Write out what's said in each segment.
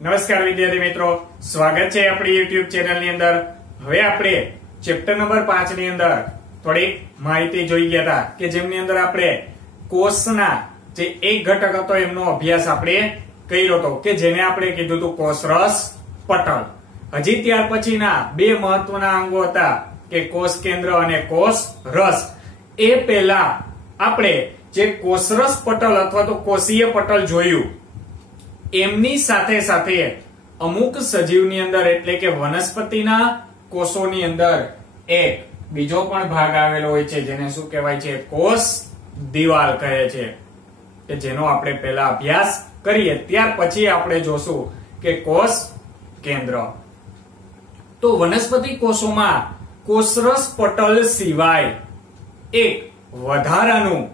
નમસ્કાર વિદ્યાર્થી મિત્રો, સ્વાગત છે આપણી યુટ્યુબ ચેનલની અંદર। હવે આપણે ચેપ્ટર નંબર 5 ની અંદર થોડી માહિતી જોઈ ગયા હતા કે જેમની અંદર આપણે કોષના જે એક ઘટક હતો એમનો અભ્યાસ આપણે કર્યો હતો કે જેને આપણે કીધું હતું કોષરસ પટલ। હજી ત્યાર પછીના બે મહત્વના અંગો હતા કે કોષ કેન્દ્ર અને કોષ રસ। એ પહેલા આપણે જે કોષરસ પટલ અથવા તો કોષીય પટલ જોયું, એમની સાથે સાથે અમુક સજીવની અંદર એટલે કે વનસ્પતિના કોષોની અંદર એક બીજો પણ ભાગ આવેલો હોય છે જેને શું કહેવાય છે? કોષ દિવાલ કહે છે, કે જેનો આપણે પહેલા અભ્યાસ કરીએ ત્યાર પછી આપણે જોશું કે કોષ કેન્દ્ર। તો વનસ્પતિ કોષોમાં કોષરસ પટલ સિવાય એક વધારાનું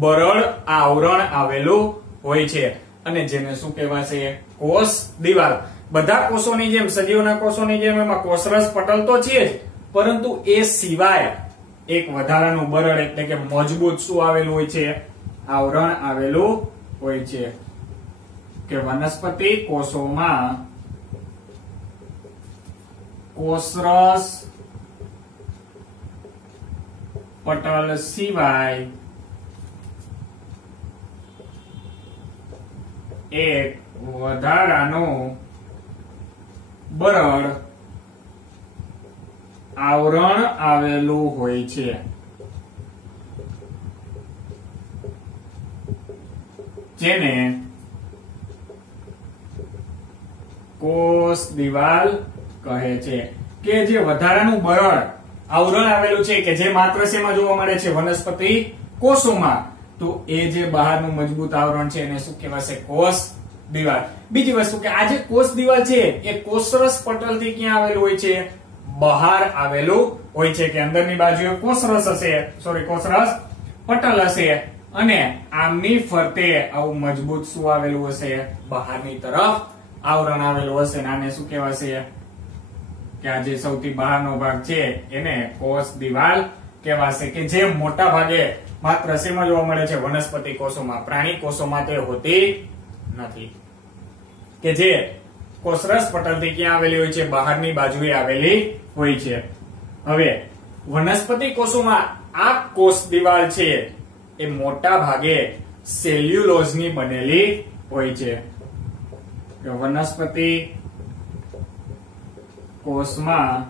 બરડ આવરણ આવેલું હોય છે અને જેને શું કહેવાશે? કોષ દિવાલ। બધા કોષોની જેમ, સજીવના કોષોની જેમ એમાં કોષરસ પટલ તો છે જ, પરંતુ એ સિવાય એક વધારાનું બરડ એટલે કે મજબૂત શું આવેલું હોય છે? આવરણ આવેલું હોય છે કે વનસ્પતિ કોષોમાં કોષરસ પટલ સિવાય એક વધારાનું બરડ આવરણ આવેલું હોય છે જેને કોષ દિવાલ કહે છે। કે જે વધારાનું બરડ આવરણ આવેલું છે કે જે માત્ર શેમાં જોવા મળે છે? વનસ્પતિ કોષોમાં। તો એ જે બહારનું મજબૂત આવરણ છે એને શું કહેવાશે? કોષ દિવાલ। બીજી વસ્તુ કે આ જે કોષ દિવાલ છે એ કોષરસ પટલથી ક્યાં આવેલું હોય છે? બહાર આવેલું હોય છે કે અંદરની બાજુએ કોષરસ હશે, કોષરસ પટલ હશે અને આમની ફરતે આવું મજબૂત શું આવેલું હશે? બહારની તરફ આવરણ આવેલું હશે। આને શું કહેવાશે? કે આ જે સૌથી બહારનો ભાગ છે એને કોષ દિવાલ કહેવાશે કે જે મોટા ભાગે માત્ર શેમાં જોવા મળે છે? વનસ્પતિ કોષોમાં। પ્રાણી કોષોમાં તે હોતી નથી, કે જે કોષરસ પટલથી ક્યાં આવેલી હોય છે? બહારની બાજુએ આવેલી હોય છે। હવે વનસ્પતિ કોષોમાં આ કોષ દિવાલ છે એ મોટા ભાગે સેલ્યુલોઝની બનેલી હોય છે। વનસ્પતિ કોષમાં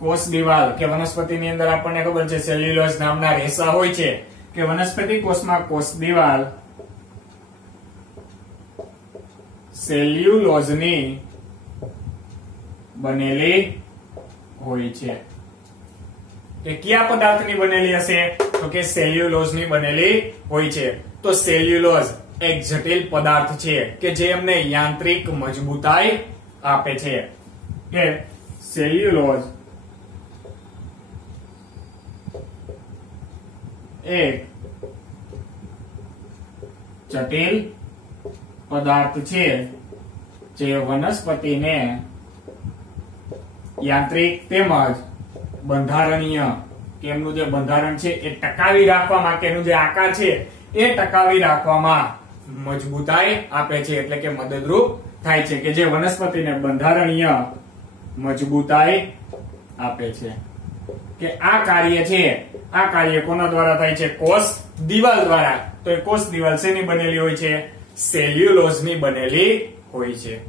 કોષ દિવાલ કે વનસ્પતિની અંદર આપણને ખબર છે સેલ્યુલોઝ નામના રેસા હોય છે કે વનસ્પતિ કોષમાં કોષ દિવાલ સેલ્યુલોઝની બનેલી હોય છે। કે કયા પદાર્થની બનેલી હશે? તો કે સેલ્યુલોઝની બનેલી હોય છે। તો સેલ્યુલોઝ એક જટિલ પદાર્થ છે કે જે એમને યાંત્રિક મજબૂતાઈ આપે છે કે સેલ્યુલોઝ એક જટિલ પદાર્થ છે જે વનસ્પતિને યાંત્રિક તેમજ બંધારણીય કે એમનું જે બંધારણ છે એ ટકાવી રાખવા માટે, એનું જે આકાર છે એ ટકાવી રાખવામાં મજબૂતાઈ આપે છે એટલે કે મદદરૂપ થાય છે કે જે વનસ્પતિને બંધારણીય મજબૂતાઈ આપે છે। કે આ કાર્ય છે, આ કાર્ય કોના દ્વારા થાય છે? કોષ દિવાલ દ્વારા। તો એ કોષ દિવાલ શેની બનેલી હોય છે? સેલ્યુલોઝની બનેલી હોય છે।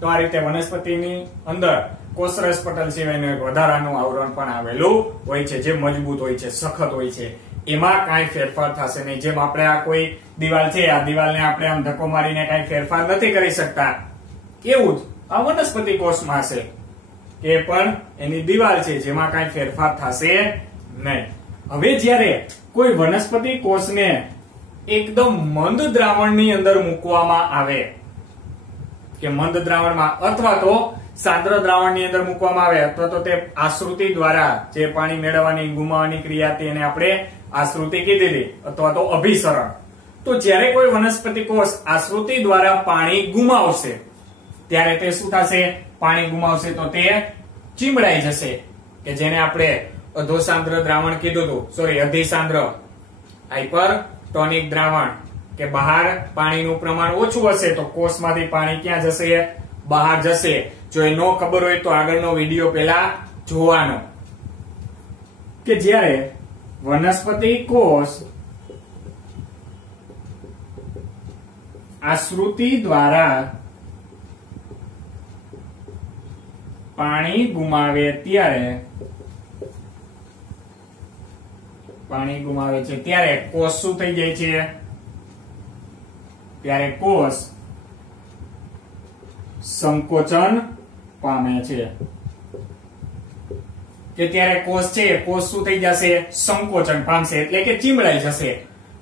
તો આ રીતે વનસ્પતિની અંદર કોષરસ પટલ સિવાયનું એક વધારાનું આવરણ પણ આવેલું હોય છે જે મજબૂત હોય છે, સખત હોય છે, એમાં કાંઈ ફેરફાર થશે નહીં। જેમ આપણે આ કોઈ દિવાલ છે, આ દિવાલને આપણે આમ ધક્કો મારીને કાંઈ ફેરફાર નથી કરી શકતા, એવું જ આ વનસ્પતિ કોષમાં હશે કે પણ એની દિવાલ છે જેમાં કાંઈ ફેરફાર થશે નહીં। હવે જ્યારે કોઈ વનસ્પતિ કોષને એકદમ મંદ દ્રાવણની અંદર મૂકવામાં આવે કે મંદ દ્રાવણમાં અથવા તો સાંદ્ર દ્રાવણની અંદર મૂકવામાં આવે અથવા તો તે આશ્રુતિ દ્વારા જે પાણી મેળવવાની ગુમાવવાની ક્રિયા તેને આપણે આશ્રુતિ કીધેલી અથવા તો અભિસરણ। તો જ્યારે કોઈ વનસ્પતિ કોષ આશ્રુતિ દ્વારા પાણી ગુમાવશે ત્યારે તે શું થશે? પાણી ગુમાવશે તો તે ચીમડાઈ જશે કે જેને આપણે અધોસાંદ્ર દ્રાવણ કીધું હતું, અધિસાંદ્ર હાઇપરટોનિક દ્રાવણ કે બહાર પાણીનું પ્રમાણ ઓછું હશે તો કોષમાંથી પાણી ક્યાં જશે? બહાર જશે. જો એ ન ખબર હોય તો આગળનો વિડીયો પહેલા જોવાનો. કે જ્યારે વનસ્પતિ કોષ આશ્રુતિ દ્વારા પાણી ગુમાવે છે ત્યારે કોષ શું થઈ જાય છે? ત્યારે કોષ સંકોચન પામે છે. કે ત્યારે કોષ છે, કોષ શું થઈ જશે? સંકોચન પામશે, એટલે કે ચીમડાઈ જશે.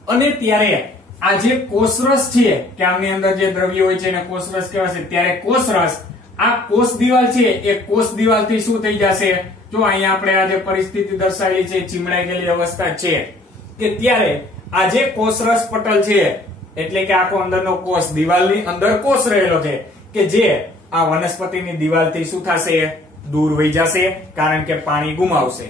અને ત્યારે આ જે કોષરસ છે કે આની અંદર જે દ્રવ્ય હોય છે એને કોષરસ કહેવાય છે. ત્યારે કોષરસ આ કોષ દિવાલ છે એ કોષ દિવાલથી શું થઈ જશે? જો અહીંયા આપણે આ જે પરિસ્થિતિ દર્શાવેલી છે ચીમડાઈ ગયેલી અવસ્થા છે કે ત્યારે આ જે કોષરસ પટલ છે એટલે કે આખો અંદરનો કોષ દિવાલની અંદર કોષ રહેલો છે કે જે આ વનસ્પતિની દિવાલથી શું થશે? દૂર વહી જશે. કારણ કે પાણી ગુમાવશે.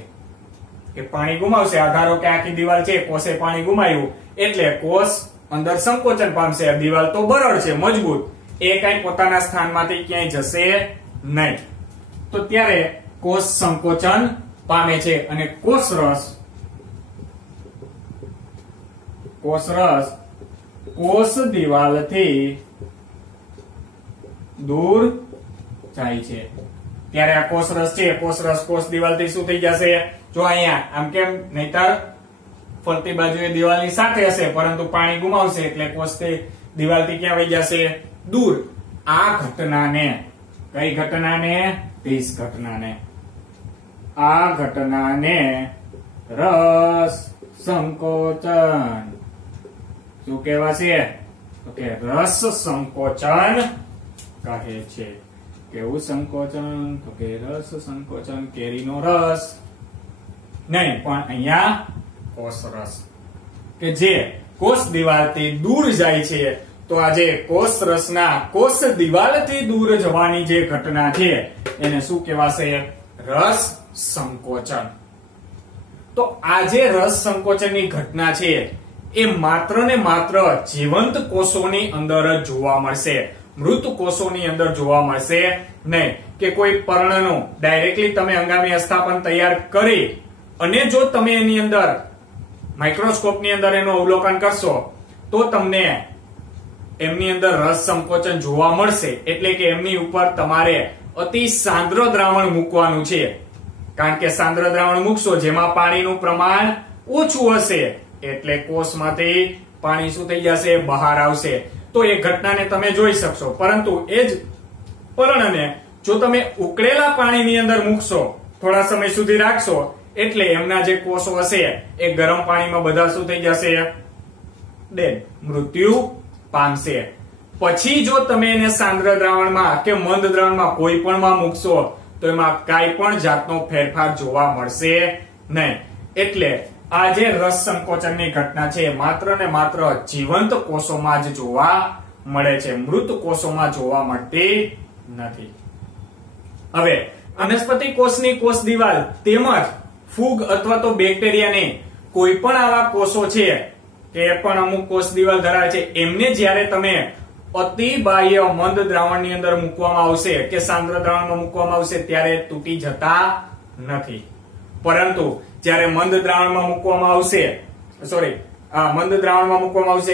ધારો કે આખી દિવાલ છે, કોષે પાણી ગુમાવ્યું એટલે કોષ અંદર સંકોચન પામશે. દિવાલ તો બરડ છે, મજબૂત, એ કઈ પોતાના સ્થાનમાંથી ક્યાંય જશે નહીં. તો ત્યારે કોષ સંકોચન પામે છે અને કોષરસ કોષ દિવાલથી દૂર જાય છે. ત્યારે આ કોષરસ છે, કોષરસ કોષ દિવાલથી શું થઈ જશે? જો અહીંયા આમ કેમ, નહીતર ફરતી બાજુએ દિવાલની સાથે હશે પરંતુ પાણી ગુમાવશે એટલે કોષથી દિવાલથી ક્યાં વહી જશે? દૂર. આ ઘટનાને, કઈ ઘટનાને? this ઘટનાને, આ ઘટનાને રસ સંકોચન શું કહેવાશે? કે રસ સંકોચન કહે છે. કેવું સંકોચન? તો કે રસ સંકોચન. કેરીનો રસ નહીં, પણ અહીંયા કોષરસ કે જે કોષ દિવાલથી દૂર જાય છે. તો આજે કોષરસના કોષ દિવાલથી દૂર જવાની જે ઘટના છે એને શું કહેવાશે? રસ સંકોચન. તો આ જે રસ સંકોચનની ઘટના છે એ માત્ર ને માત્ર જીવંત કોષોની અંદર જ જોવા મળશે. મૃત કોષોની અંદર જોવા મળશે નહીં. કે કોઈ પર્ણનું ડાયરેક્ટલી તમે હંગામી અસ્થાપન તૈયાર કરી અને જો તમે એની અંદર માઇક્રોસ્કોપની અંદર એનું અવલોકન કરશો તો તમને એમની અંદર રસ સંકોચન જોવા મળશે. એટલે કે એમની ઉપર તમારે અતિ સાંદ્ર દ્રાવણ મૂકવાનું છે. કારણ કે સાંદ્ર દ્રાવણ મૂકશો જેમાં પાણીનું પ્રમાણ ઓછું હશે એટલે કોષમાંથી પાણી શું થઈ જશે? બહાર આવશે. તો એ ઘટનાને તમે જોઈ શકશો. પરંતુ એ જ પર્ણને જો તમે ઉકળેલા પાણીની અંદર મૂકશો, થોડા સમય સુધી રાખશો એટલે એમના જે કોષો હશે એ ગરમ પાણીમાં બધા શું થઈ જશે? ડેડ, મૃત્યુ પામશે. પછી જો તમે એને સાંદ્ર દ્રાવણમાં કે મંદ દ્રાવણમાં કોઈ પણમાં મૂકશો તો એમાં કાંઈ પણ જાતનો ફેરફાર જોવા મળશે નહીં. એટલે આ જે રસ સંકોચનની ઘટના છે માત્ર ને માત્ર જીવંત કોષોમાં જ જોવા મળે છે, મૃત કોષોમાં જોવા મળતી નથી. હવે વનસ્પતિ કોષની કોષ દિવાલ તેમજ ફૂગ અથવા તો બેક્ટેરિયાની કોઈ પણ આવા કોષો છે કે પણ અમુક કોષ દિવાલ ધરાવે છે એમને જ્યારે તમે અતિ બાહ્ય મંદ દ્રાવણની અંદર મૂકવામાં આવશે કે સાંદ્ર દ્રાવણમાં મૂકવામાં આવશે ત્યારે તૂટી જતા નથી. પરંતુ જ્યારે મંદ દ્રાવણમાં મૂકવામાં આવશે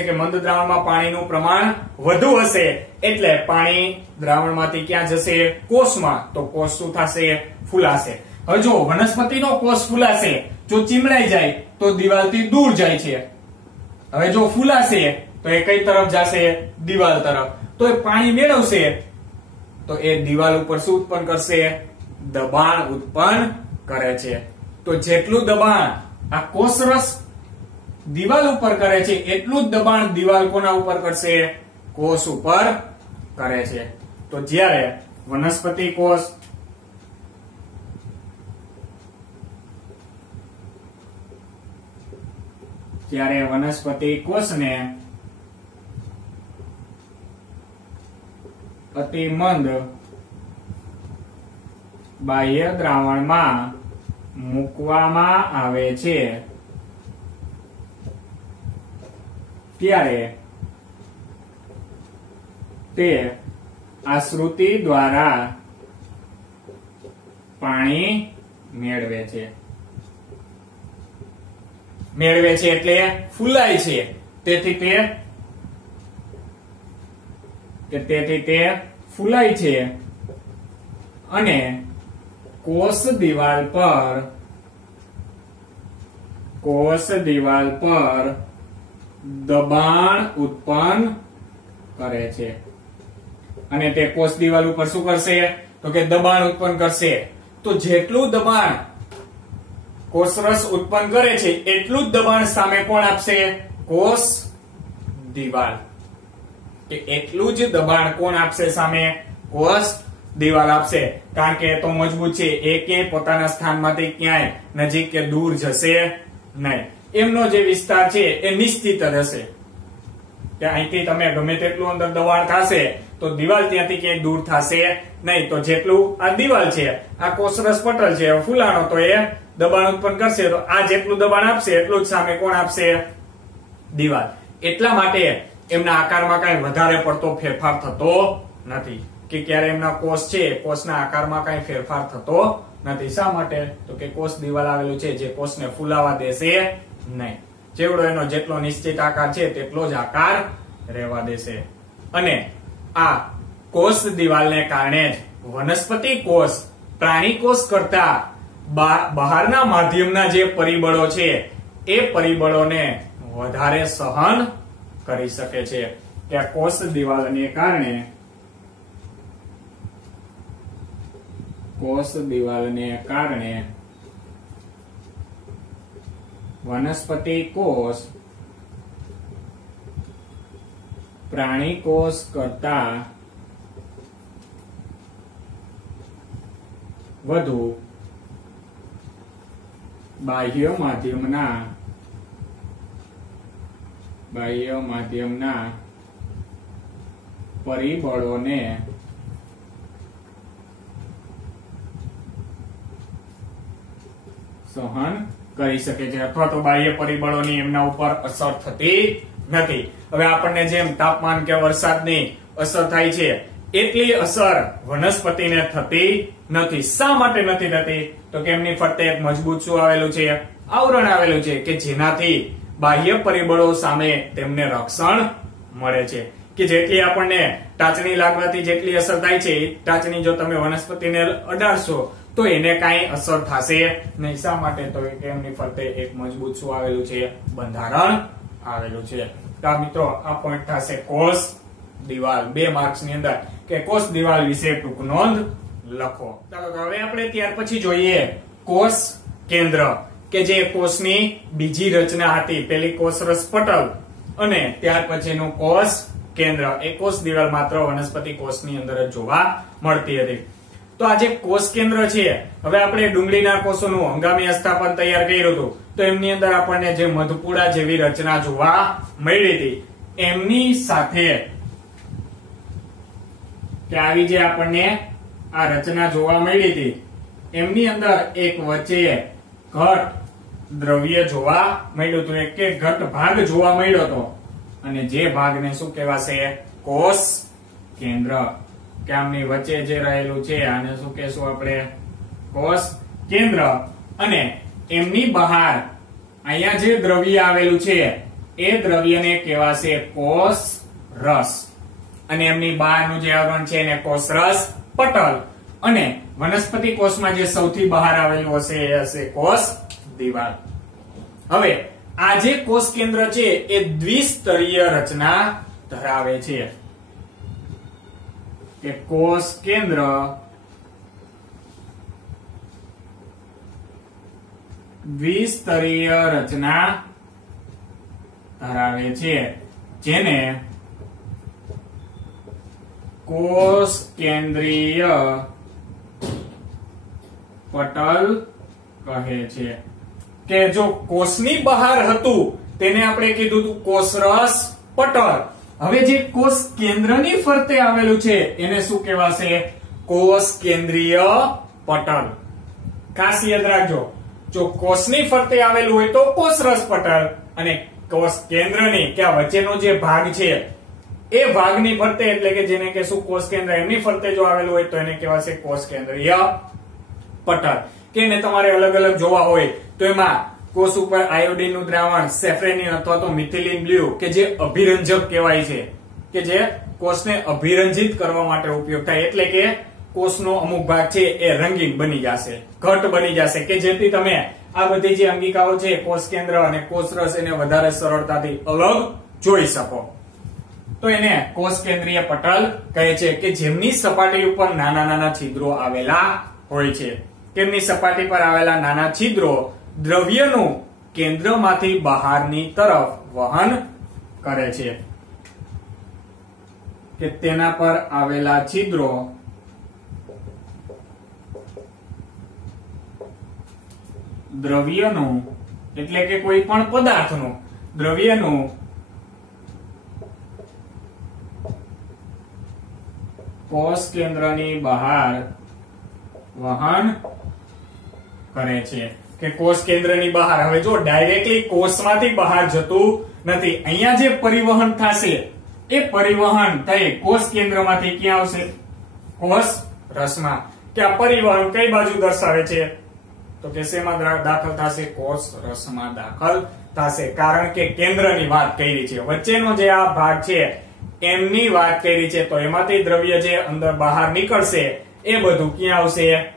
કે મંદ દ્રાવણમાં પાણીનું પ્રમાણ વધુ હશે એટલે પાણી દ્રાવણમાંથી ક્યાં જશે? કોષમાં. તો કોષ શું થશે? ફૂલાશે. હવે જો વનસ્પતિનો કોષ ફૂલાશે, જો ચીમડાઈ જાય તો દિવાલથી દૂર જાય છે. હવે જો ફૂલાશે તો એ કઈ તરફ જશે? દિવાલ તરફ. તો એ પાણી મેળવશે તો એ દિવાલ ઉપર શું ઉત્પન્ન કરશે? દબાણ ઉત્પન્ન કરે છે. તો જેટલું દબાણ આ કોષરસ દિવાલ ઉપર કરે છે એટલું જ દબાણ દિવાલ કોના ઉપર કરશે? કોષ ઉપર કરે છે. તો જ્યારે વનસ્પતિ કોષ કોષને અતિ મંદ બાહ્ય દ્રાવણમાં મૂકવામાં આવે છે ત્યારે તે આશ્રુતિ દ્વારા પાણી મેળવે છે એટલે ફૂલાય છે, તેથી તે ફૂલાય છે અને કોષ દિવાલ પર દબાણ ઉત્પન્ન કરે છે. અને તે કોષ દિવાલ ઉપર શું કરશે? તો કે દબાણ ઉત્પન્ન કરશે. તો જેટલું દબાણ કોષરસ ઉત્પન્ન કરે છે એટલું જ દબાણ સામે કોણ આપશે? કોષ દિવાલ. કે એટલું જ દબાણ કોણ આપશે સામે? કોષ દિવાલ આપશે. કારણ કે એ તો મજબૂત છે, એ ક્યાંય પોતાના સ્થાનમાંથી ક્યાંય નજીક કે દૂર જશે નહીં. એમનો જે વિસ્તાર છે એ નિશ્ચિત જ હશે કે અહીંથી તમે ગમે તેટલું અંદર દબાણ થશે તો દિવાલ ત્યાંથી ક્યાંય દૂર થશે નહીં. તો જેટલું આ દિવાલ છે, આ કોષરસ પટલ છે, ફૂલાણો, તો એ દબાણ ઉત્પન્ન કરશે. તો આ જેટલું દબાણ આપશે એટલું જ સામે કોણ આપશે? દિવાલ. એટલા માટે એમના આકારમાં કઈ વધારે પડતો ફેરફાર થતો નથી કે ક્યારે એમના કોષ છે, કોષના આકારમાં કઈ ફેરફાર થતો નથી. શા માટે? તો કે કોષ દિવાલ આવેલું છે જે કોષને ફૂલાવા દેશે નહીં. જેવડો એનો જેટલો નિશ્ચિત આકાર છે તેટલો જ આકાર રહેવા દેશે. અને આ કોષ દિવાલને કારણે જ વનસ્પતિ કોષ પ્રાણી કોષ કરતા બહારના માધ્યમના જે પરિબળો છે એ પરિબળોને વધારે સહન કરી શકે છે. કે આ કોષ દિવાલને કારણે વનસ્પતિ કોષ પ્રાણી કોષ કરતા વધુ બાહ્ય માધ્યમના પરિબળોને સહન કરી શકે છે, અથવા તો બાહ્ય પરિબળોની એમના ઉપર અસર થતી નથી. હવે આપણને જેમ તાપમાન કે વરસાદની અસર થાય છે એટલી અસર વનસ્પતિને થતી નથી. શા માટે નથી થતી? તો કે એમની ફરતે એક મજબૂત શું આવેલું છે? આવરણ આવેલું છે કે જેનાથી બાહ્ય પરિબળો સામે તેમને રક્ષણ મળે છે. કે જેટલી આપણને ટાચણી લાગવાથી જેટલી અસર થાય છે, ટાચણી જો તમે વનસ્પતિને અડાડશો તો એને કાંઈ અસર થશે નહીં. શા માટે? તો કે એમની ફરતે એક મજબૂત શું આવેલું છે? બંધારણ આવેલું છે. તો મિત્રો આ પોઈન્ટ થશે કોષ દિવાલ. 2 માર્ક્સ ની અંદર કે કોષ દિવાલ વિશે ટૂંક નોંધ લખો. ચાલો તો હવે આપણે ત્યાર પછી જોઈએ કોષ કેન્દ્ર, કે જે કોષની બીજી રચના હતી. પેલી કોષરસ પટલ અને ત્યાર પછીનું કોષ કેન્દ્ર. એ કોષ દિવાલ માત્ર વનસ્પતિ કોષની અંદર જ જોવા મળતી હતી. તો આ જે કોષ કેન્દ્ર છે, હવે આપણે ડુંગળીના કોષોનું હંગામી અસ્થાપન તૈયાર કર્યું હતું તો એમની અંદર આપણને જે મધપૂડા જેવી રચના જોવા મળી હતી, એમની સાથે કે આવી જે આપણને આ રચના જોવા મળી હતી એમની અંદર એક વચ્ચે ઘટ દ્રવ્ય જોવા મળ્યું હતું, એક ઘટ ભાગ જોવા મળ્યો હતો. અને જે ભાગને શું કહેવાશે? કોષ કેન્દ્ર. કે આમની વચ્ચે જે રહેલું છે આને શું કહેશું આપણે? કોષ કેન્દ્ર. અને એમની બહાર અહીંયા જે દ્રવ્ય આવેલું છે એ દ્રવ્યને કહેવાશે કોષ રસ. અને એમની બહારનું જે આવરણ છે એને કોષરસ પટલ. અને વનસ્પતિ કોષમાં જે સૌથી બહાર આવેલું હશે એ હશે કોષ દિવાલ. હવે આ જે કોષ કેન્દ્ર છે એ દ્વિસ્તરીય રચના ધરાવે છે. કે કોષ કેન્દ્ર દ્વિસ્તરીય રચના ધરાવે છે, જેને કોષ કેન્દ્રીય પટલ કહે છે. કે જો કોષની બહાર હતું તેને આપણે કીધું હતું કોષરસ પટલ. હવે જે કોષ કેન્દ્રની ફરતે આવેલું છે એને શું કહેવાશે? કોષ કેન્દ્રીય પટલ. ખાસ યાદ રાખજો, જો કોષની ફરતે આવેલું હોય તો કોષરસ પટલ, અને કોષ કેન્દ્રની કે આ વચ્ચેનો જે ભાગ છે એ ભાગની ફરતે એટલે કે જેને કહેશું કોષ કેન્દ્ર, એમની ફરતે જો આવેલું હોય તો એને કહેવાશે કોષ કેન્દ્રીય પટલ. કે એને તમારે અલગ અલગ જોવા હોય તો એમાં કોષ ઉપર આયોડીન નું દ્રાવણ, સેફ્રેનિન અથવા તો મિથિલિન બ્લુ કે જે અભિરંજક કહેવાય છે, કે જે કોષને અભિરંજિત કરવા માટે ઉપયોગ થાય, એટલે કે કોષનો અમુક ભાગ છે એ રંગીન બની જશે, ઘટ બની જશે, કે જેથી તમે આ બધી જે અંગિકાઓ છે કોષ કેન્દ્ર અને કોષરસ એને વધારે સરળતાથી અલગ જોઈ શકો. તો એને કોષ કેન્દ્રીય પટલ કહે છે, કે જેમની સપાટી ઉપર નાના નાના છિદ્રો આવેલા હોય છે. તેમની સપાટી પર આવેલા નાના છિદ્રો દ્રવ્યનું કેન્દ્રમાંથી બહારની તરફ વહન કરે છે. કે તેના પર આવેલા છિદ્રો દ્રવ્યનું એટલે કે કોઈ પણ પદાર્થનું, દ્રવ્યનું કોષ કેન્દ્રની બહાર વહન કરે છે. કે કોષ કેન્દ્રની બહાર, હવે જો ડાયરેક્ટલી કોષમાંથી બહાર જતું નથી, અહીંયા જે પરિવહન થશે એ પરિવહન થઈ કોષ કેન્દ્રમાંથી ક્યાં આવશે? કોષ રસમાં. કે આ પરિવહન કઈ બાજુ દર્શાવે છે? તો કે શેમાં દાખલ થશે? કોષ રસમાં દાખલ થશે. કારણ કે કેન્દ્રની વાત કરી છે, વચ્ચેનો જે આ ભાગ છે એમની વાત કરી છે, તો એમાંથી દ્રવ્ય જે અંદર બહાર નીકળશે એ બધું ક્યાં આવશે?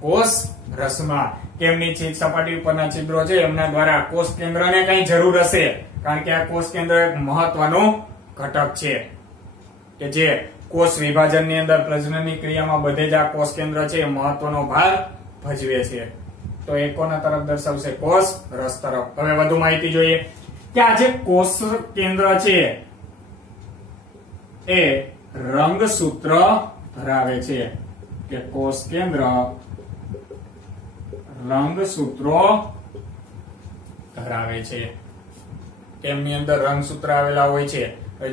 કોષ રસમાં. કેમની સપાટી ઉપરના છિદ્રો છે એમના દ્વારા કોષ કેન્દ્રને કઈ જરૂર હશે, કારણ કે આ કોષ કેન્દ્ર એક મહત્વનું ઘટક છે કે જે કોષ વિભાજનની અંદર પ્રજનનની ક્રિયામાં બધે જ આ કોષ કેન્દ્ર છે મહત્વનો ભાગ ભજવે છે. તો એ કોના તરફ દર્શાવશે? કોષ રસ તરફ. હવે વધુ માહિતી જોઈએ કે આ જે કોષ કેન્દ્ર છે એ રંગસૂત્ર ધરાવે છે. કે કોષ કેન્દ્ર રંગસૂત્રો ધરાવે છે. તેમની અંદર રંગસૂત્ર આવેલા હોય છે.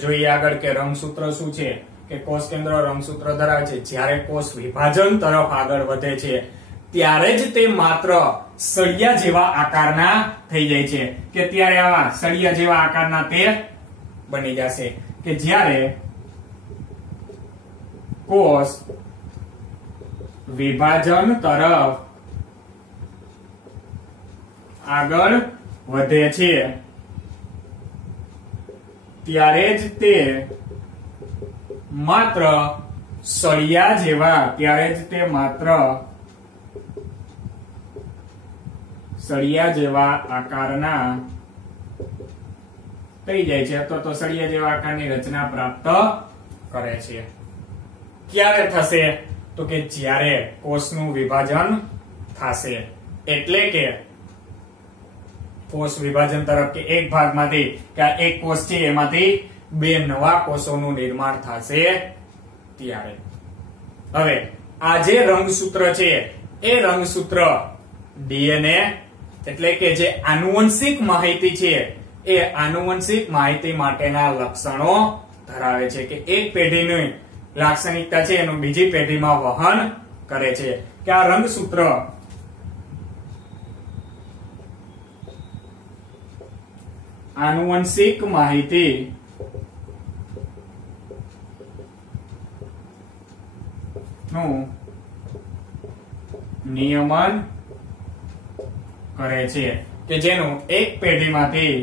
જોઈએ આગળ કે રંગસૂત્ર શું છે? કે કોષ કેન્દ્ર રંગસૂત્ર ધરાવે છે. જ્યારે કોષ વિભાજન તરફ આગળ વધે છે ત્યારે જ તે માત્ર સળિયા જેવા આકારના થઈ જાય છે. કે ત્યારે આવા સળિયા જેવા આકારના તે બની જશે. કે જ્યારે કોષ વિભાજન તરફ આગળ વધે છે ત્યારે જ તે માત્ર સળિયા જેવા, ત્યારે જ તે માત્ર સળિયા જેવા આકારના થઈ જાય છે, અથવા તો સળિયા જેવા આકારની રચના પ્રાપ્ત કરે છે. ક્યારે થશે? તો કે જ્યારે કોષનું વિભાજન થશે. એટલે કે કોષ વિભાજન તરફ, કે એક ભાગમાંથી, કે આ એક કોષ છે એમાંથી બે નવા કોષોનું નિર્માણ થશે ત્યારે. હવે આ જે રંગસૂત્ર છે એ રંગસૂત્ર ડીએનએ એટલે કે જે આનુવંશિક માહિતી છે એ આનુવંશિક માહિતી માટેના લક્ષણો ધરાવે છે. કે એક પેઢીની લાક્ષણિકતા છે એનું બીજી પેઢીમાં વહન કરે છે. કે આ રંગસૂત્ર આનુવંશિક માહિતી નું નિયમન કરે છે. કે જેનું એક પેઢીમાંથી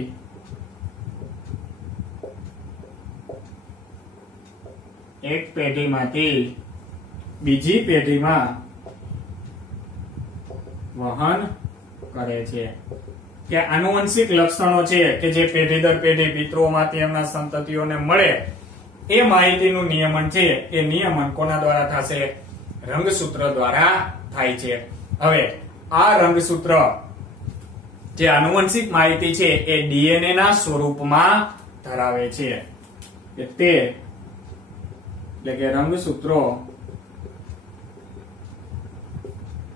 બીજી પેઢીમાં વહન કરે છે. કે આનુવંશિક લક્ષણો છે કે જે પેઢી દર પેઢી પિતૃઓમાંથી એમના સંતતિઓને મળે એ માહિતીનું નિયમન છે એ નિયમન કોના દ્વારા થશે? રંગસૂત્ર દ્વારા થાય છે. હવે આ રંગસૂત્ર જે આનુવંશિક માહિતી છે એ ડીએનએ ના સ્વરૂપમાં ધરાવે છે. તે એટલે કે રંગસૂત્રો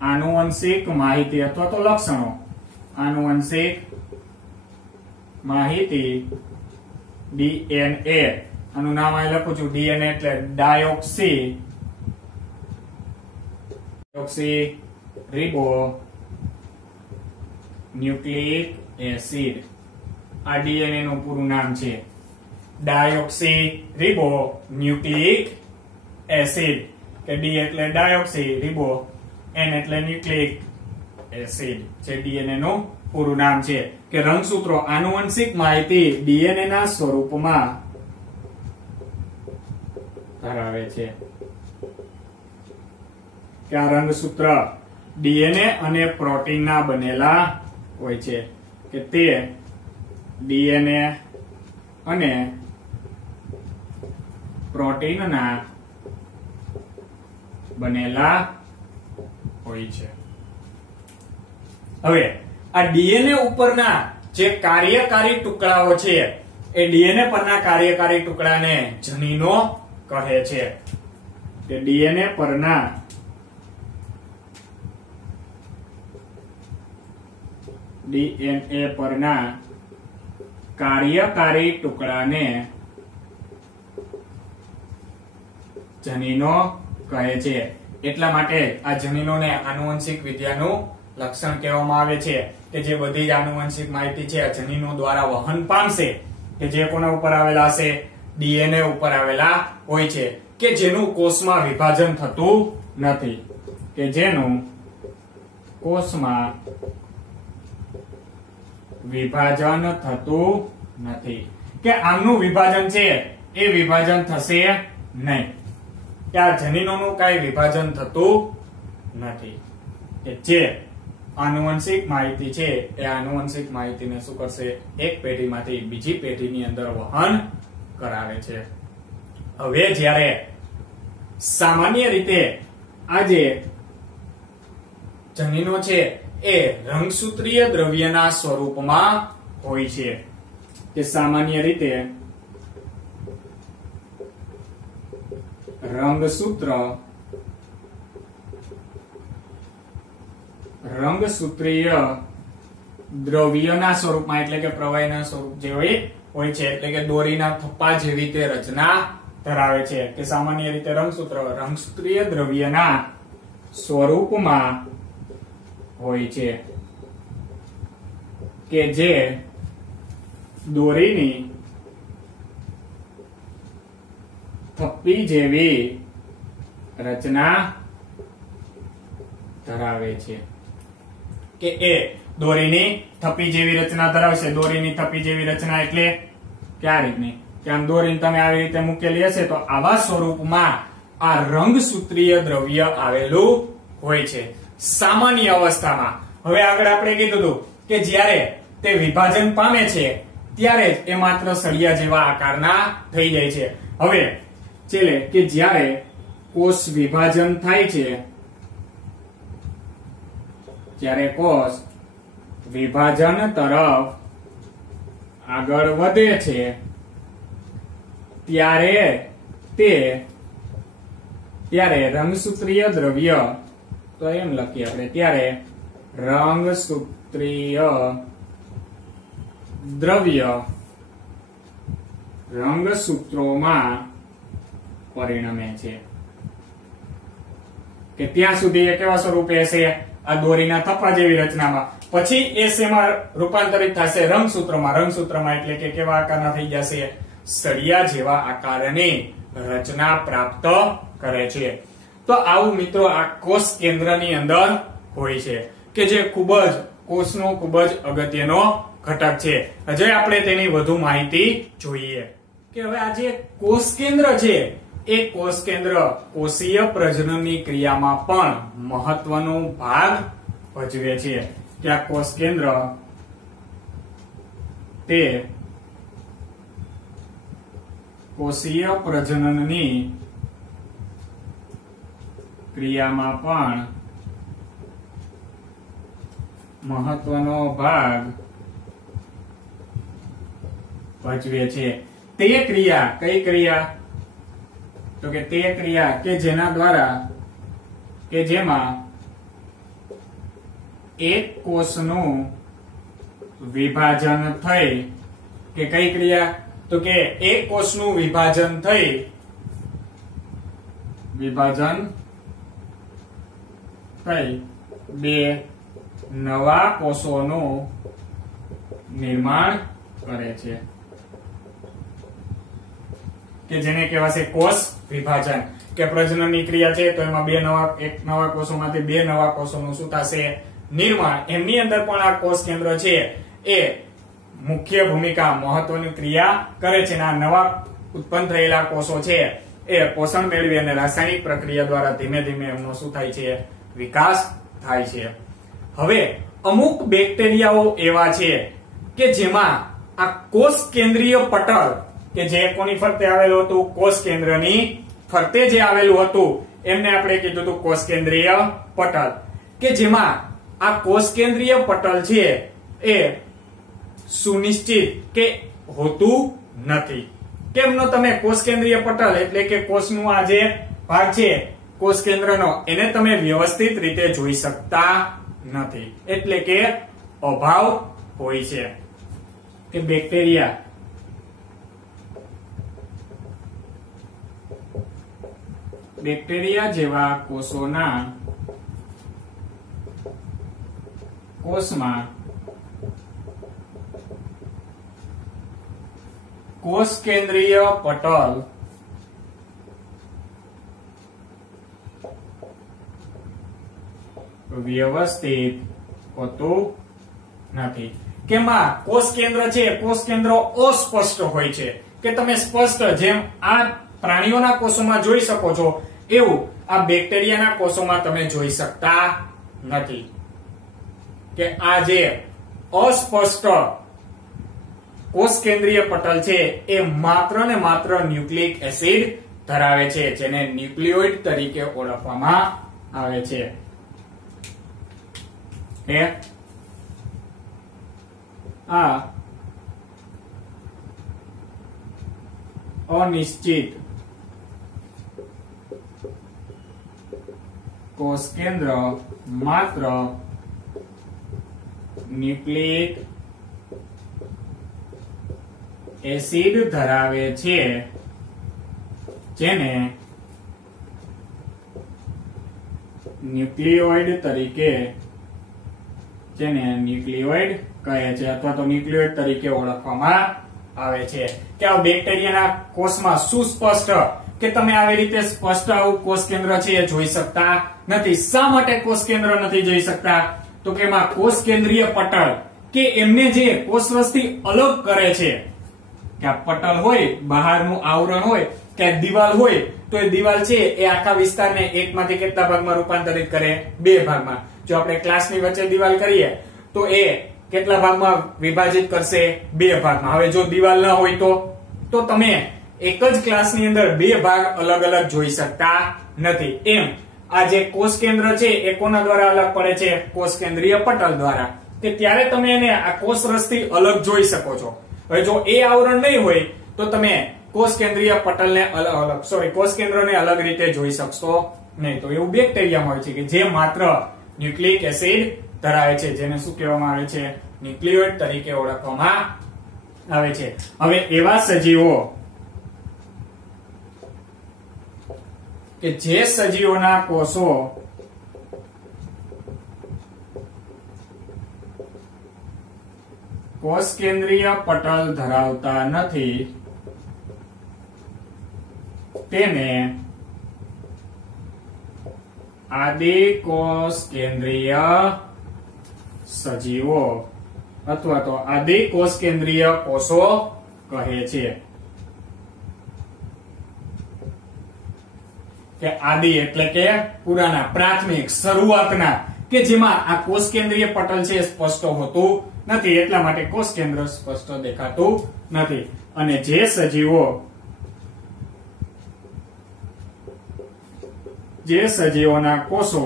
આનુવંશિક માહિતી અથવા તો લક્ષણો, આનુવંશિક માહિતી ડીએનએ, આનું નામ અહીં લખું છું ડીએનએ એટલે ડાયોક્સી રિબો ન્યુક્લિક એસિડ. આ ડીએનએ નું પૂરું નામ છે. ડાયોક્સી રિબો ન્યુક્લિક એસિડ, કે ડી એટલે ડાયોક્સી રિબો, એન એટલે ન્યુક્લિક એસિડ છે ડીએનએ નું પૂરું નામ છે. કે રંગસૂત્રો આનુવંશિક માહિતી ડીએનએ ના સ્વરૂપમાં ધરાવે છે. કે આ રંગસૂત્ર ડીએનએ અને પ્રોટીન ના બનેલા હોય છે, કે તે ડીએનએ અને પ્રોટીન ના બનેલા હોય છે. હવે આ ડીએનએ ઉપરના જે કાર્યકારી ટુકડાઓ છે એ ડીએનએ પરના કાર્યકારી ટુકડાને જનીનો કહે છે. કે ડીએનએ પરના કાર્યકારી ટુકડાને જનીનો કહે છે. એટલા માટે આ જનીનોને આનુવંશિક વિદ્યાનું લક્ષણ કહેવામાં આવે છે, કે જે બધી જ આનુવંશિક માહિતી છે આ જનીનો દ્વારા વહન પામશે, કે જે કોના ઉપર આવેલા હશે, ડીએનએ ઉપર આવેલા હોય છે, કે જેનું કોષમાં વિભાજન થતું નથી, કે જેનું કોષમાં વિભાજન થતું નથી. કે આમનું વિભાજન છે એ વિભાજન થશે નહીં, કે આ જનીનોનું કઈ વિભાજન થતું નથી. કે જે આનુવંશિક માહિતી છે એ આનુવંશિક માહિતીને શું કરશે, એક પેઢીમાંથી બીજી પેઢીની અંદર વહન કરાવે છે. હવે જ્યારે સામાન્ય રીતે આ જે જનીનો છે એ રંગસૂત્રીય દ્રવ્યના સ્વરૂપમાં હોય છે, કે સામાન્ય રીતે રંગસૂત્રીય દ્રવ્યના સ્વરૂપમાં, એટલે કે પ્રવાહીના સ્વરૂપ જે હોય છે, એટલે કે દોરીના થપ્પા જેવી તે રચના ધરાવે છે. કે સામાન્ય રીતે રંગસૂત્રીય દ્રવ્યના સ્વરૂપમાં હોય છે, કે જે દોરીની થપ્પી જેવી રચના ધરાવે છે. કે એ દોરીની થપ્પી જેવી રચના ધરાવશે. દોરીની થપ્પી જેવી રચના એટલે કયા રીતની, કે આમ દોરીને તમે આવી રીતે મૂકેલી હશે તો આવા સ્વરૂપમાં આ રંગસૂત્રીય દ્રવ્ય આવેલું હોય છે સામાન્ય અવસ્થામાં. હવે આગળ આપણે કીધું હતું કે જ્યારે તે વિભાજન પામે છે ત્યારે જ એ માત્ર સળિયા જેવા આકારના થઈ જાય છે. હવે છેલ્લે કે જ્યારે કોષ વિભાજન થાય છે, જ્યારે કોષ વિભાજન તરફ આગળ વધે છે ત્યારે રંગસૂત્રીય દ્રવ્ય, તો એમ લખીએ આપણે, ત્યારે રંગસૂત્રીય દ્રવ્ય રંગસૂત્રોમાં પરિણમે છે. કે ત્યાં સુધી એ કેવા સ્વરૂપે હશે, આ દોરીના થપ્પા જેવી રચનામાં. પછી એ શેમાં રૂપાંતરિત થશે, રંગસૂત્રમાં. રંગસૂત્રમાં એટલે કે કેવા આકારના થઈ જશે, સળિયા જેવા આકારની રચના પ્રાપ્ત કરે છે. તો આવું મિત્રો આ કોષ કેન્દ્રની અંદર હોય છે, કે જે કોષનો ખૂબ જ અગત્યનો ઘટક છે. હજુ આપણે તેની વધુ માહિતી જોઈએ. કે હવે આ જે કોષ કેન્દ્ર છે એ કોષ કેન્દ્ર કોષીય પ્રજનનની ક્રિયામાં પણ મહત્વનો ભાગ ભજવે છે. કે આ કોષ કેન્દ્ર તે કોષીય પ્રજનનની ક્રિયામાં પણ મહત્વનો ભાગ ભજવે છે. તે ક્રિયા, કઈ ક્રિયા, તો કે તે ક્રિયા કે જેના દ્વારા, કે જેમાં એક કોષનું વિભાજન થઈ, કે કઈ ક્રિયા, તો કે એક કોષનું વિભાજન થઈ બે નવા કોષોનું નિર્માણ કરે છે. કે જેને કહેવાશે કોષ વિભાજન, કે પ્રજનનની ક્રિયા છે તો એમાં એક નવા કોષોમાંથી બે નવા કોષોનું શું થશે? નિર્માણ. એમની અંદર પણ આ કોષ કેન્દ્ર છે એ મુખ્ય ભૂમિકા, મહત્વની ક્રિયા કરે છે. આ નવા ઉત્પન્ન થયેલા કોષો છે એ પોષણ મેળવી અને રાસાયણિક પ્રક્રિયા દ્વારા ધીમે ધીમે એમનો શું થાય છે? વિકાસ થાય છે. હવે અમુક બેક્ટેરિયાઓ એવા છે કે જેમાં આ કોષ કેન્દ્રીય પટલ, કે જે કોની ફરતે આવેલું હતું? કોષ કેન્દ્રની ફરતે જે આવેલું હતું એમને આપણે કીધું હતું કોષ કેન્દ્રીય પટલ, કે જેમાં આ કોષ કેન્દ્રીય પટલ છે એ સુનિશ્ચિત કે હોતું નથી. કેમનો? તમે કોષ કેન્દ્રીય પટલ એટલે કે કોષનું આ જે ભાગ છે કોષ કેન્દ્રનો, એને તમે વ્યવસ્થિત રીતે જોઈ શકતા નથી, એટલે કે અભાવ હોય છે. કે બેક્ટેરિયા જેવા કોષોના કોષમાં કોષ કેન્દ્રીય પટલ વ્યવસ્થિત હોતું નથી. કેમાં કોષ કેન્દ્ર છે, કોષ કેન્દ્ર અસ્પષ્ટ હોય છે, કે તમે સ્પષ્ટ જેમ આ પ્રાણીઓના કોષોમાં જોઈ શકો છો એવું આ બેક્ટેરિયાના કોષોમાં તમે જોઈ શકતા નથી. કે આ જે અસ્પષ્ટ કોષ કેન્દ્રીય પટલ છે એ માત્ર ને માત્ર ન્યુક્લિક એસિડ ધરાવે છે, જેને ન્યુક્લિયોઇડ તરીકે ઓળખવામાં આવે છે. આ અનિશ્ચિત કોષ કેન્દ્ર માત્ર ન્યુક્લિક એસિડ ધરાવે છે, જેને ન્યુક્લિયોઇડ કહે છે અથવા તો ન્યુક્લિયોઇડ તરીકે ઓળખવામાં આવે છે. કે આ બેક્ટેરિયાના કોષમાં સુસ્પષ્ટ, કે તમે આવી રીતે સ્પષ્ટ આવું કોષ કેન્દ્ર છે એ જોઈ શકતા નથી. શા માટે કોષ કેન્દ્ર નથી જોઈ શકતા? તો કે એમાં કોષ કેન્દ્રીય પટલ, કે એમને જે કોષરસથી અલગ કરે છે, કે આ પટલ હોય, બહારનું આવરણ હોય, કે દિવાલ હોય, તો એ દિવાલ છે એ આખા વિસ્તારને એકમાંથી કેટલા ભાગમાં રૂપાંતરિત કરે? બે ભાગમાં. જો આપણે ક્લાસની વચ્ચે દિવાલ કરીએ તો એ કેટલા ભાગમાં વિભાજિત કરશે? બે ભાગમાં. હવે જો દિવાલ ન હોય તો તમે એક જ ક્લાસની અંદર બે ભાગ અલગ અલગ જોઈ શકતા નથી. એમ આ જે કોષ કેન્દ્ર છે એ કોના દ્વારા અલગ પડે છે? કોષ કેન્દ્રીય પટલ દ્વારા. કે ત્યારે તમે એને આ કોષરસથી અલગ જોઈ શકો છો. હવે જો એ આવરણ નહીં હોય તો તમે કોષ કેન્દ્રીય પટલને કોષ કેન્દ્રને અલગ રીતે જોઈ શકશો નહીં. તો એવું બેક્ટેરિયામાં હોય છે કે જે માત્ર ન્યુક્લિક એસિડ ધરાવે છે, જેને શું કહેવામાં આવે છે? ન્યુક્લિયોઇડ તરીકે ઓળખવામાં આવે છે. હવે એવા સજીવો કે જે સજીવોના કોષો કોષ કેન્દ્રીય પટલ ધરાવતા નથી તેને આદિકોષ કેન્દ્રીય સજીવો અથવા તો આદિકોષ કેન્દ્રીય કોષો કહે છે. કે આદિ એટલે કે પુરાના, પ્રાથમિક, શરૂઆતના, કે જેમાં આ કોષ કેન્દ્રીય પટલ છે સ્પષ્ટ હોતું નથી, એટલા માટે કોષ કેન્દ્ર સ્પષ્ટ દેખાતું નથી. અને જે સજીવોના કોષો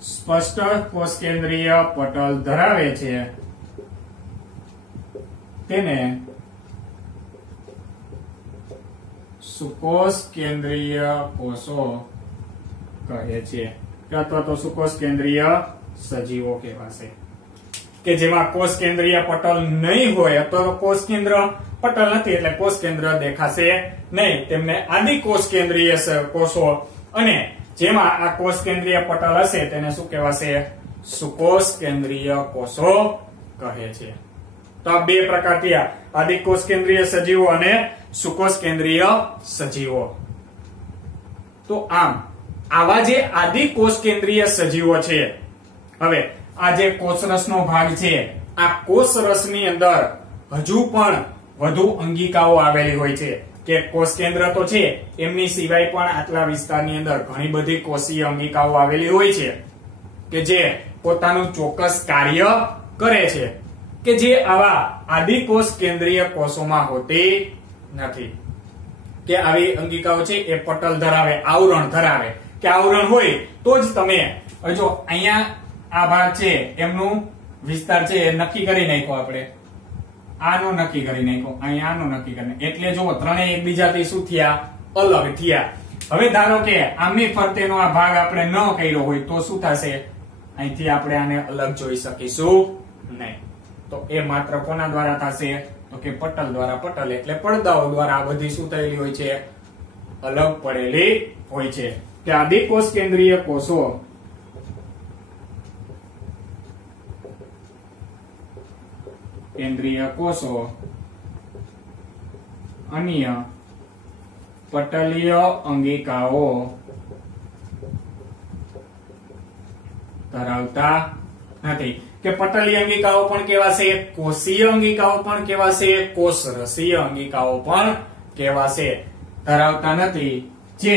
સ્પષ્ટ કોષ કેન્દ્રીય પટલ ધરાવે છે તેને સુકોષ કેન્દ્રીય કોષો કહે છે, અથવા તો સુકોષ કેન્દ્રીય સજીવો કહેવાશે. કે જેમાં કોષ કેન્દ્રીય પટલ નહીં હોય અથવા તો કોષ કેન્દ્ર પટલ નથી એટલે કોષ કેન્દ્ર દેખાશે નહીં, તેમને આદિકોષ કેન્દ્રીય કોષો. અને જેમાં આ કોષ કેન્દ્રીય પટલ હશે તેને શું કહેવાશે? સુકોષ કેન્દ્રીય કોષો કહે છે. તો આ બે પ્રકાર થયા, આદિકોષ કેન્દ્રીય સજીવો અને સુકોષ કેન્દ્રીય સજીવો. તો આમ આવા જે આદિકોષ કેન્દ્રીય સજીવો છે, હવે આ જે કોષરસનો ભાગ છે, આ કોષરસની અંદર હજુ પણ વધુ અંગિકાઓ આવેલી હોય છે કે કોષ કેન્દ્ર તો છે, એમની સિવાય પણ આટલા વિસ્તારની અંદર ઘણી બધી કોષીય અંગિકાઓ આવેલી હોય છે કે જે પોતાનું ચોક્કસ કાર્ય કરે છે, કે જે આવા આદિકોષ કેન્દ્રીય કોષોમાં હોતી નથી. કે આવી અંગિકાઓ છે એ પટલ ધરાવે, આવરણ ધરાવે, કે આવરણ હોય તો જ તમે જો અહીંયા આ ભાગ છે એમનું વિસ્તાર છે એ નક્કી કરી નાખ્યો, આપણે આનો નક્કી કરી નાખ્યો, અહીંયા આનો નક્કી કરી, એટલે જો ત્રણેય એકબીજાથી શું થયા, અલગ થયા. હવે ધારો કે આમની ફરતેનો આ ભાગ આપણે ન કર્યો હોય તો શું થશે, અહીંથી આપણે આને અલગ જોઈ શકીશું નહીં. તો એ માત્ર કોના દ્વારા થશે, તો કે પટલ દ્વારા. પટલ એટલે પડદાઓ દ્વારા આ બધી શું થયેલી હોય છે, અલગ પડેલી હોય છે. કે આદિકોષ કેન્દ્રીય કોષો અન્ય પટલીય અંગિકાઓ ધરાવતા નથી. કે પટલીય અંગિકાઓ પણ કહેવાશે, કોષીય અંગિકાઓ પણ કહેવાશે, કોષરસીય અંગિકાઓ પણ કહેવાશે, ધરાવતા નથી, જે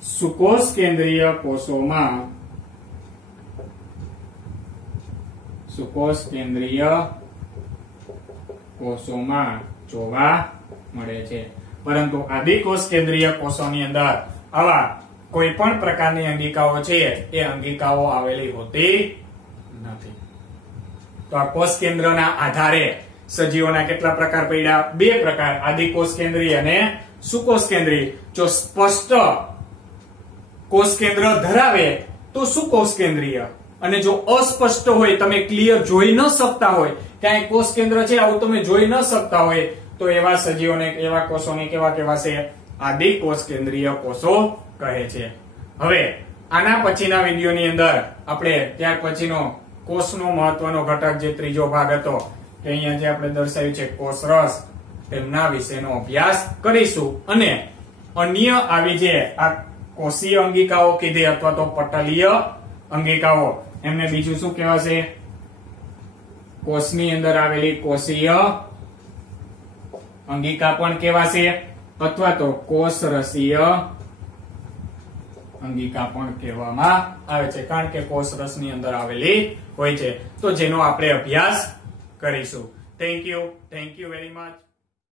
સુકોષ કેન્દ્રીય કોષોમાં જોવા મળે છે. પરંતુ આદિકોષ કેન્દ્રીય કોષોની અંદર આવા કોઈ પણ પ્રકારની અંગિકાઓ છે એ અંગિકાઓ આવેલી હોતી નથી. તો આ કોષ કેન્દ્રના આધારે સજીવોના કેટલા પ્રકાર પડ્યા, બે પ્રકાર, આદિકોષ કેન્દ્રીય અને સુકોષ કેન્દ્રીય. જો સ્પષ્ટ કોષ કેન્દ્ર ધરાવે તો સુકોષ કેન્દ્રીય, અને જો અસ્પષ્ટ હોય, તમે ક્લિયર જોઈ ન શકતા હોય, ક્યાંય કોષ કેન્દ્ર છે આવું તમે જોઈ ન શકતા હોય, તો એવા સજીવોને, એવા કોષોને કેવા કહેવાશે, આદિકોષ કેન્દ્રીય કોષો કહે છે. હવે આના પછીના વિડીયોની અંદર આપણે ત્યાર પછીનો કોષનો મહત્વનો ઘટક જે ત્રીજો ભાગ હતો, કે અહીંયા જે આપણે દર્શાવ્યું છે કોષરસ, તેમના વિશેનો અભ્યાસ કરીશું. અને અન્ય આવી જે આ કોષીય અંગિકાઓ કીધી અથવા તો પટલીય અંગિકાઓ, એમને બીજું શું કહેવાશે, કોષની અંદર આવેલી કોષીય અંગિકા પણ કહેવાશે, અથવા તો કોષરસીય અંગિકા પણ કહેવામાં આવે છે, કારણ કે કોષરસની અંદર આવેલી હોય છે. તો જેનો આપણે અભ્યાસ કરીશું. Thank you very much.